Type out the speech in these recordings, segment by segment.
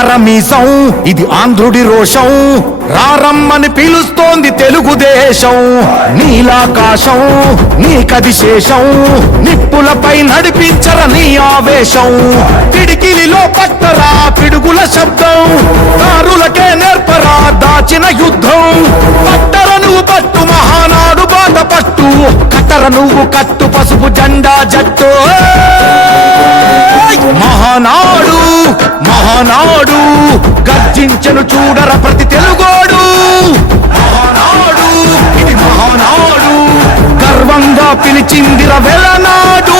తిప్పరమీసం ఇది ఆంధ్రుడి రోషం రారమ్మని పిలుస్తోంది తెలుగుదేశం నీలాకాశం నీకది శేషం నిప్పులపై నడిపించర నీ ఆవేశం పిడికిలిలో పట్టరా పిడుగుల శబ్దం దారులకే నేర్పరా దాచిన యుద్ధం పట్టర నువ్వు పట్టు మహానాడు బాట పట్టు కట్టర నువ్వు కట్టు పసుపు జెండా జట్టు మహానాడు మహానాడు గర్జించను చూడర ప్రతి తెలుగోడు మహానాడు ఇది మహానాడు గర్వంగా పిలిచిందిర వెలనాడు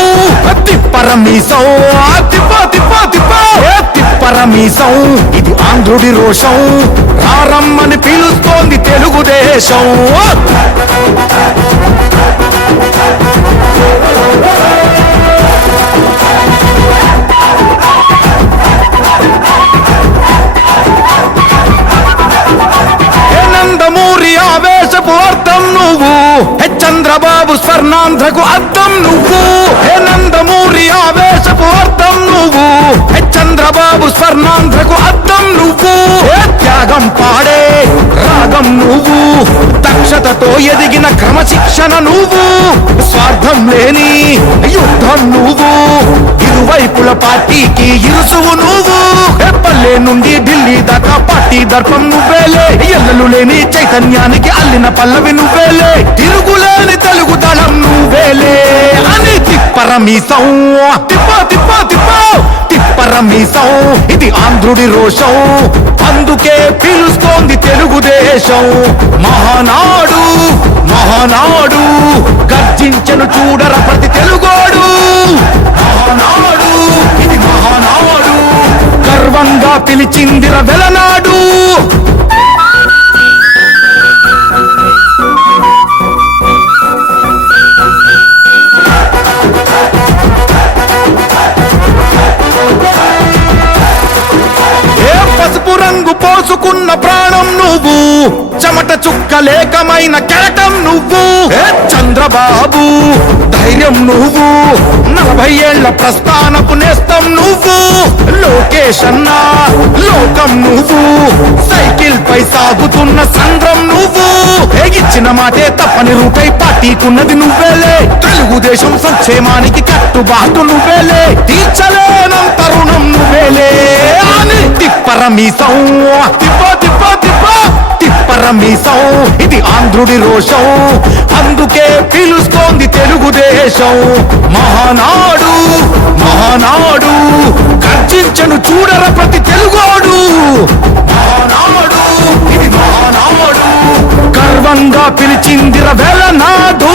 తిప్పరమీసం తిప్ప తిప్ప తిప్ప తిప్పరమీసం ఇది ఆంధ్రుడి రోషం రారమ్మని పిలుస్తోంది తెలుగుదేశం ఆవేశపు అర్థం నువ్వు చంద్రబాబు స్వర్ణాంధ్రకు అర్థం నువ్వు నందమూరి ఆవేశపు అర్థం నువ్వు చంద్రబాబు స్వర్ణాంధ్రకు అర్థం నువ్వు త్యాగం పాడే రాగం నువ్వు దక్షతతో ఎదిగిన క్రమశిక్షణ నువ్వు స్వార్థం లేని యుద్ధం నువ్వు ఇరువైపుల పార్టీకి ఇరుసువు నువ్వు పల్లె నుండి ఢిల్లీ దాకా పార్టీ దర్పం నువ్వేలే ఎల్లలు లేని చైతన్యానికి అల్లిన పల్లవి నువ్వేలే తిరుగులేని తెలుగు దళం నువ్వేలే అని తిప్పరమీసం తిప్ప తిప్ప తిప్ప తిప్పరమీసం ఇది ఆంధ్రుడి రోషం అందుకే పిలుస్తోంది తెలుగుదేశం మహానాడు మహానాడు గర్జించను చూడర ప్రతి తెలుగోడు మహానాడు ఇది మహానాడు గర్వంగా పిలిచిందిర వెలనాడు పసుపు రంగు పోసుకున్న ప్రాణం నువ్వు చెమట చుక్కలేకమైన కెరటం నువ్వు చంద్రబాబు ధైర్యం నువ్వు 40 ఏళ్ల ప్రస్థానపు నేస్తం నువ్వు లోకేష్ అన్న లోకం నువ్వు సైకిల్ పై సాగుతున్న సంద్రం నువ్వు ఇచ్చిన మాటే తప్పని రూపై పార్టీకున్నది నువ్వేలే తెలుగుదేశం సంక్షేమానికి కట్టుబాటు నువ్వేలే తీర్చలేనంత రుణం నువ్వేలే అని తిప్పరమీసం తిప్ప తిప్ప తిప్ప తిప్పరమీసం ఇది ఆంధ్రుడి రోషం అందుకే పిలుస్తోంది తెలుగుదేశం మహానాడు మహానాడు గర్జించను చూడర ప్రతి తెలుగోడు మహానాడు ఇది మహానాడు గర్వంగా పిలిచిందిర వెలనాడు